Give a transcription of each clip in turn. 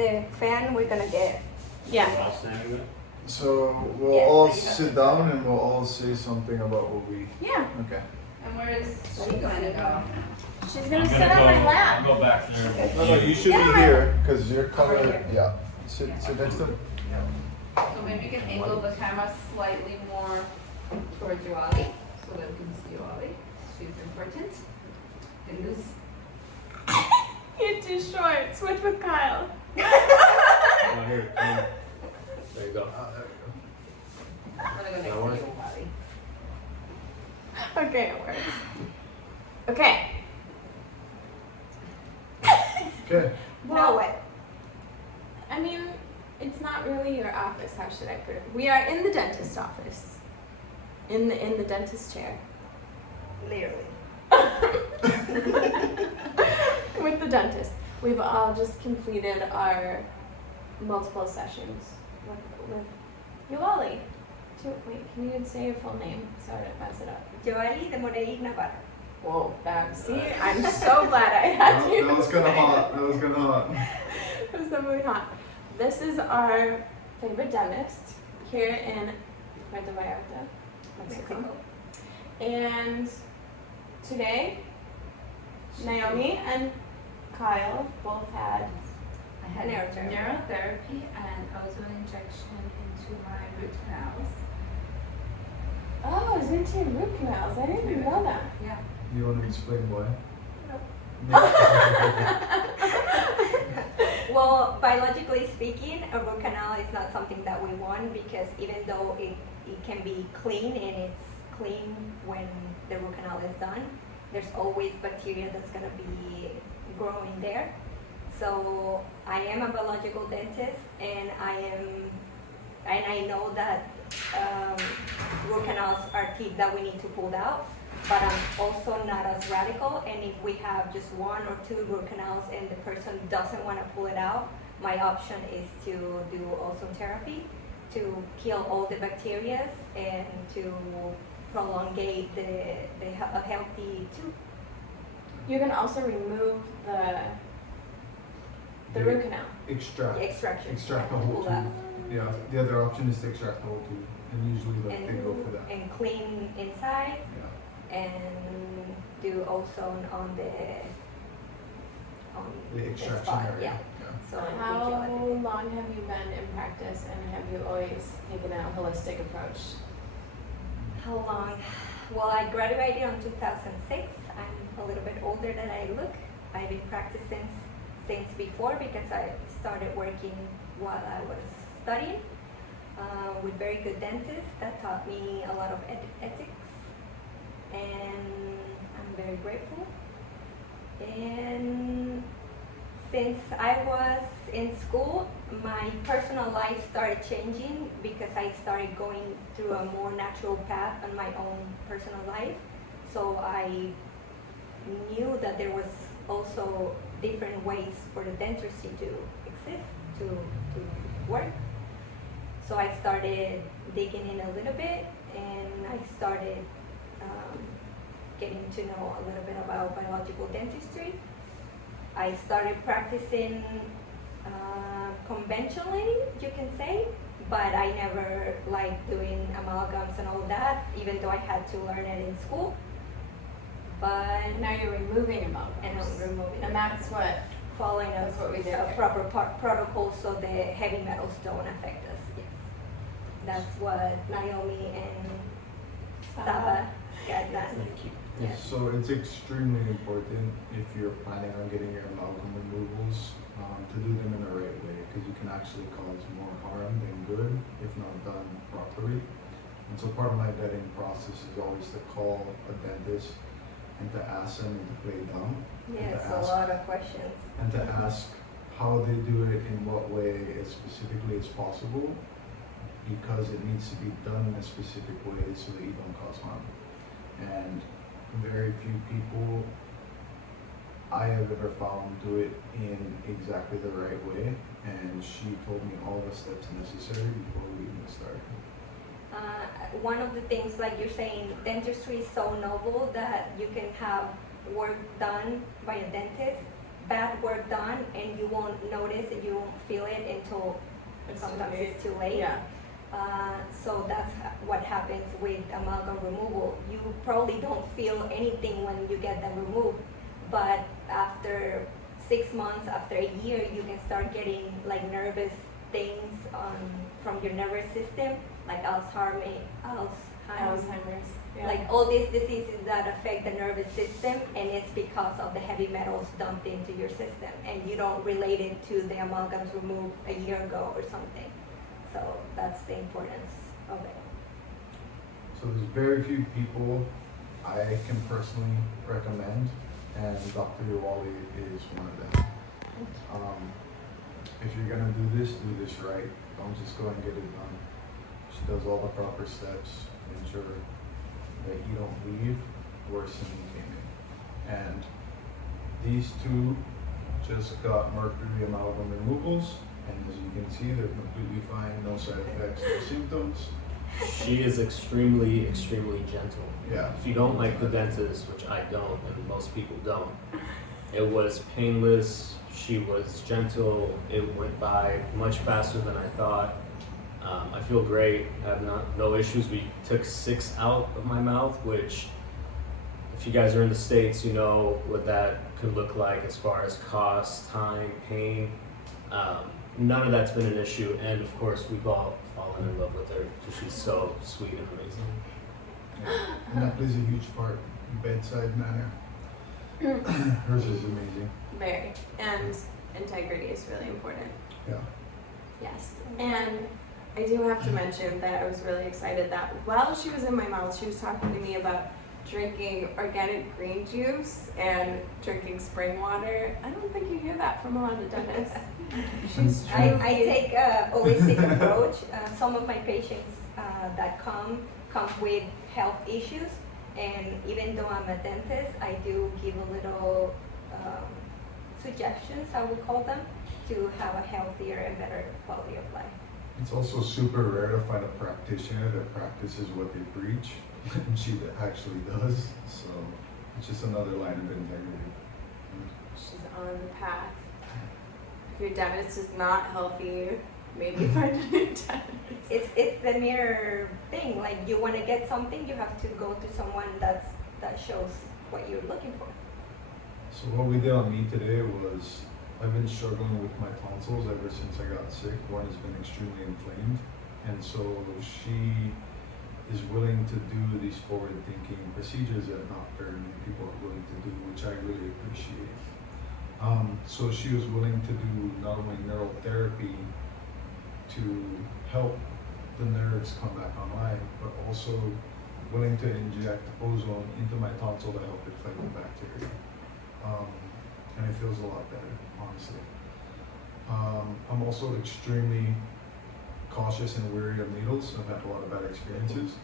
The fan we're gonna get. Yeah. So we'll Yes, all there you go. sit down and we'll all say something about what we. Yeah. Okay. And where is she going to go? She's gonna I'm sit gonna on my go. lap. I'll go back there. No, you should Yeah, be right. here because you're Right color. here. Yeah. Sit next to. So maybe you can angle the camera slightly more towards Yoalli so that we can see Yoalli. She's important in this. You're too short. Switch with Kyle. Oh, here, there you go. I'm gonna go next to That works? you, Yoalli. Okay, it works. Okay. Okay. Now what? I mean, it's not really your office. How should I put it? We are in the dentist office. In the dentist chair. Literally. With the dentist. We've all just completed our multiple sessions with Yoalli. Wait, can you say your full name? Sorry to mess it up. Yoalli De Morey Navarro. Whoa, that, see? I'm so glad I had you. That was kind of hot. That was kind of hot. It was definitely hot. This is our favorite dentist here in Puerto, Vallarta, Mexico. Mexico. And today, Naomi and Kyle both had I had neurotherapy. neurotherapy and ozone injection into my root canals. Oh, it's into your root canals. I didn't even know that. Yeah. You want to explain why? Well, biologically speaking, a root canal is not something that we want because even though it can be clean and it's clean when the root canal is done, there's always bacteria that's going to be growing there. So I am a biological dentist and I know that root canals are teeth that we need to pull out, but I'm also not as radical, and if we have just one or two root canals and the person doesn't want to pull it out, my option is to do ozone therapy to kill all the bacteria and to prolongate a healthy tooth. You can also remove the root canal. Extract. Extraction. Extract the Pull whole that. tooth. Yeah. The other option is to extract the whole tooth, and usually they go for that. And clean inside Yeah. and do ozone on the extraction spot. area. Yeah. So we How kill it. long have you been in practice and have you always taken a holistic approach? How long? Well, I graduated in 2006. I'm a little bit older than I look. I've been practicing since before because I started working while I was studying with very good dentists that taught me a lot of ethics, and I'm very grateful. And since I was in school, my personal life started changing because I started going through a more natural path on my own personal life. So I knew that there was also different ways for the dentistry to exist, to work. So I started digging in a little bit, and I started getting to know a little bit about biological dentistry. I started practicing conventionally, you can say, but I never liked doing amalgams and all that, even though I had to learn it in school. But Now you're removing amalgams. and I'm removing And it, that's what, following that's what we did a here. proper protocol so the heavy metals don't affect us. Yes, that's what Naomi and Saba got done. Thank you. Yes. So it's extremely important if you're planning on getting your amalgam removals to do them in the right way, because you can actually cause more harm than good if not done properly. And so part of my vetting process is always to call a dentist and to ask them and to play dumb. Yes, to a ask- lot of questions. And to ask how they do it in what way as specifically as possible, because it needs to be done in a specific way so that you don't cause harm. And very few people I have ever found do it in exactly the right way, and she told me all the steps necessary before we even started. One of the things, like you're saying, dentistry is so noble that you can have work done by a dentist bad work done, and you won't notice and you won't feel it until sometimes it's too late. Yeah. So that's what happens with amalgam removal. You probably don't feel anything when you get them removed, but after 6 months, after a year, you can start getting like nervous things from your nervous system, like Alzheimer's, Yeah. like all these diseases that affect the nervous system, and it's because of the heavy metals dumped into your system, and you don't relate it to the amalgams removed a year ago or something. So that's the importance of it. So there's very few people I can personally recommend, and Dr. Yoalli is one of them. If you're gonna do this right. Don't just go and get it done. She does all the proper steps, ensure that you don't leave worse than you came in. And these two just got mercury amalgam removals, and as you can see, they're completely fine, no side effects, no symptoms. She is extremely, extremely gentle. Yeah. If you don't like the dentist, which I don't, and most people don't, it was painless. She was gentle. It went by much faster than I thought. I feel great. I have no issues. We took 6 out of my mouth, which, if you guys are in the States, you know what that could look like as far as cost, time, pain. None of that's been an issue, and of course, we've all fallen in love with her because she's so sweet and amazing. Yeah. And that plays a huge part in bedside manner. Hers is amazing. Very. And integrity is really important. Yeah. Yes. And I do have to mention that I was really excited that while she was in my mouth, she was talking to me about drinking organic green juice and drinking spring water. I don't think you hear that from a lot of dentists. I take a holistic approach. Some of my patients that come with health issues, and even though I'm a dentist, I do give a little suggestions, I would call them, to have a healthier and better quality of life. It's also super rare to find a practitioner that practices what they preach, and she actually does. So it's just another line of integrity. She's on the path. If your dentist is not healthy, maybe find a new dentist. It's the mirror thing. Like, you want to get something, you have to go to someone that shows what you're looking for. So what we did on me today was, I've been struggling with my tonsils ever since I got sick. One has been extremely inflamed, and so she is willing to do these forward-thinking procedures that not very many people are willing to do, which I really appreciate. So she was willing to do not only neural therapy to help the nerves come back online, but also willing to inject ozone into my tonsil to help it fight the bacteria. And it feels a lot better, honestly. I'm also extremely cautious and wary of needles. I've had a lot of bad experiences,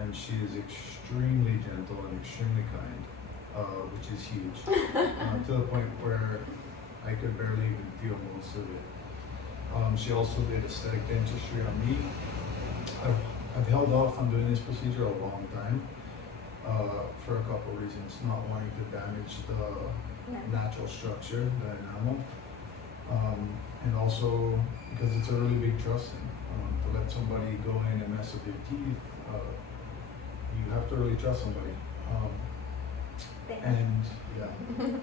and she is extremely gentle and extremely kind, which is huge, to the point where I could barely even feel most of it. She also did aesthetic dentistry on me. I've held off on doing this procedure a long time for a couple of reasons. Not wanting to damage the natural structure, the enamel, and also because it's a really big trust thing. To let somebody go in and mess with your teeth, you have to really trust somebody. And yeah,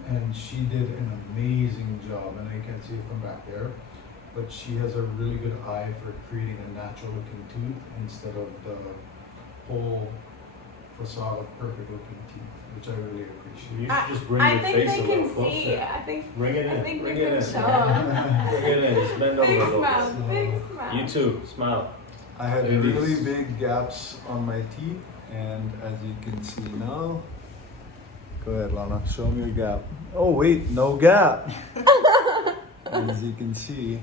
and she did an amazing job, and I can't see it from back there, but she has a really good eye for creating a natural looking tooth instead of the whole facade of perfect looking teeth, which I really appreciate. You should just bring I your think face they a can little see. closer. I think Bring it in. I think Bring you it can in. show 'em. Bring it in. Just bend over Big a little smile, bit. big smile. You too. Smile. I had Ladies. really big gaps on my teeth, and as you can see now, go ahead, Lana, show me your gap. Oh wait, no gap. As you can see,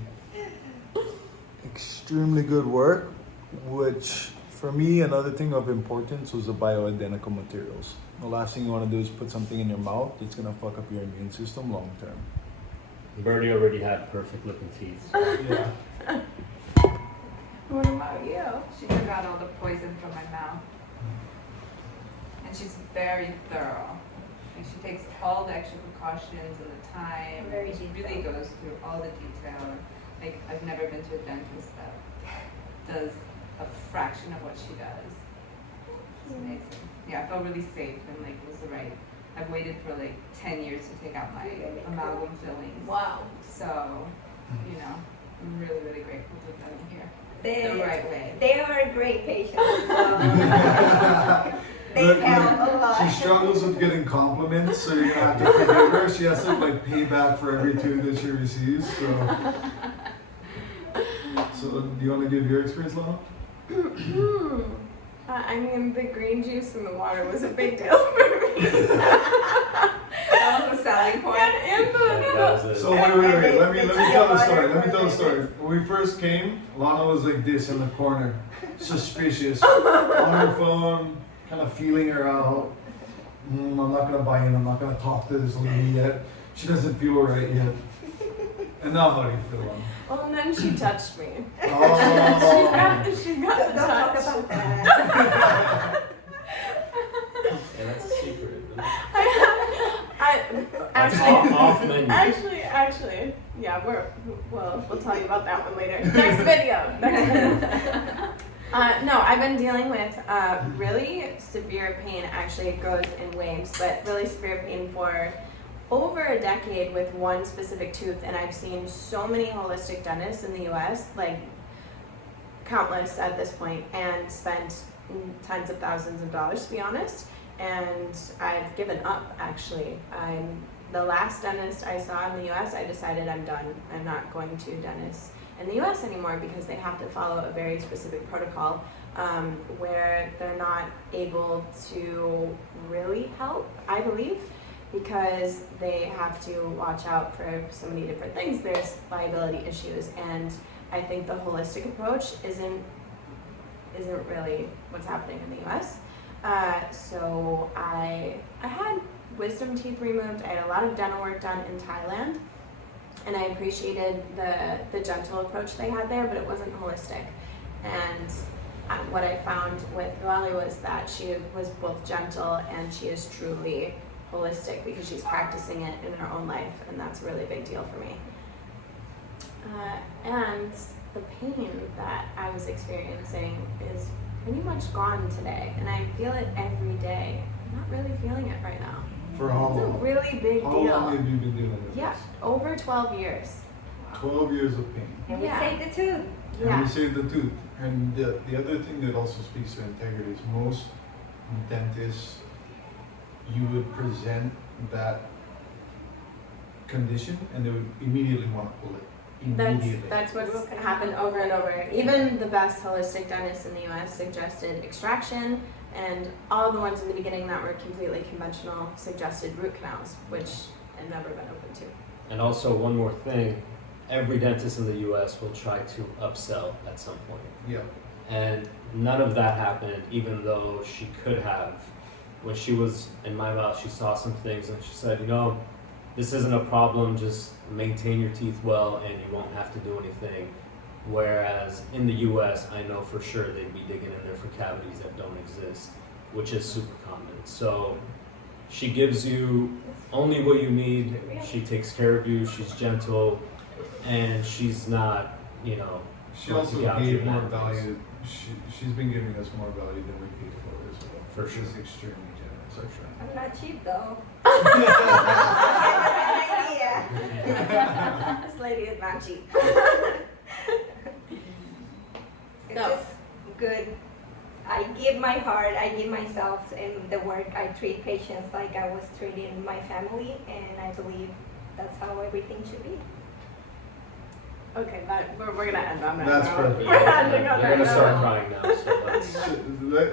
extremely good work, which for me, another thing of importance was the bioidentical materials. The last thing you want to do is put something in your mouth that's going to fuck up your immune system long term. Birdie already had perfect looking teeth. Yeah. What about you? She took out all the poison from my mouth. And she's very thorough. And she takes all the extra precautions and the time. Very She really goes through all the detail. Like, I've never been to a dentist that does a fraction of what she does. It's amazing. Yeah, I felt really safe and like it was the right. I've waited for like 10 years to take out my amalgam fillings. Wow. So, you know, I'm really, really grateful to have done it here. They, The right way. they are great patients. So they Look, help a lot. She struggles with getting compliments, so you're gonna have to forgive her. She has to like pay back for every tooth that she receives. So do you want to give your experience, Lana? I mean, the green juice in the water was a big deal for me. That was a selling point. And That was it. So wait. Let me tell the story. Let me tell the story. When we first came, Lana was like this in the corner, suspicious, on her phone, kind of feeling her out. I'm not gonna buy in. I'm not gonna talk to this lady yet. She doesn't feel right yet. And now how do you feel, Lana? Well, and then she touched me. Oh. She's got Don't talk touch. about that. Yeah, that's a secret. Isn't it? Actually, That's off menu. actually, yeah, we'll tell you about that one later. Next video. No, I've been dealing with really severe pain. Actually, it goes in waves, but really severe pain for over a decade with one specific tooth, and I've seen so many holistic dentists in the U.S., like countless at this point, and spent tens of thousands of dollars, to be honest. And I've given up, actually. The last dentist I saw in the U.S., I decided I'm done. I'm not going to dentists in the U.S. anymore because they have to follow a very specific protocol where they're not able to really help, I believe, because they have to watch out for so many different things. There's liability issues, and I think the holistic approach isn't really what's happening in the U.S. So I had wisdom teeth removed. I had a lot of dental work done in Thailand, and I appreciated the gentle approach they had there, but it wasn't holistic. And what I found with Yoalli was that she was both gentle and she is truly holistic because she's practicing it in her own life, and that's a really big deal for me. And the pain that I was experiencing is pretty much gone today, and I feel it every day. I'm not really feeling it right now. For how It's a long? really big How deal. long have you been dealing with Yeah, this? over 12 years. 12 years of pain. And we Yeah. saved the tooth. And Yeah. we saved the tooth. And the other thing that also speaks to integrity is most dentists, you would present that condition and they would immediately want to pull it. Immediately. That's what's happened over and over. Even the best holistic dentists in the US suggested extraction, and all the ones in the beginning that were completely conventional suggested root canals, which I've never been open to. And also one more thing, every dentist in the US will try to upsell at some point. Yeah. And none of that happened, even though she could have. When she was in my mouth, she saw some things and she said, you know, this isn't a problem, just maintain your teeth well and you won't have to do anything. Whereas in the US, I know for sure they'd be digging in there for cavities that don't exist, which is super common. So she gives you only what you need, she takes care of you, she's gentle, and she's not, you know, She going also to gouge gave your more mandibles. value. She's been giving us more value than we paid for as well. For sure. She's extremely generous. For sure. I'm not cheap though. This lady is not cheap. It's No. just good. I give my heart, I give myself in the work. I treat patients like I was treating my family, and I believe that's how everything should be. Okay, we're gonna end on that. That's note. perfect. We're ending on You're that gonna start note. crying now, so let's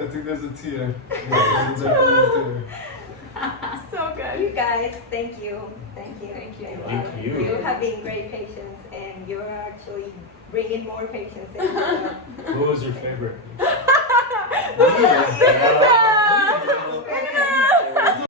I think there's a tear. Yeah, there's definitely a tear. So You good. guys, thank you. Thank you. Thank you. Thank you. You have been great patients, and you're actually bringing more patients in. Who was your favorite? This is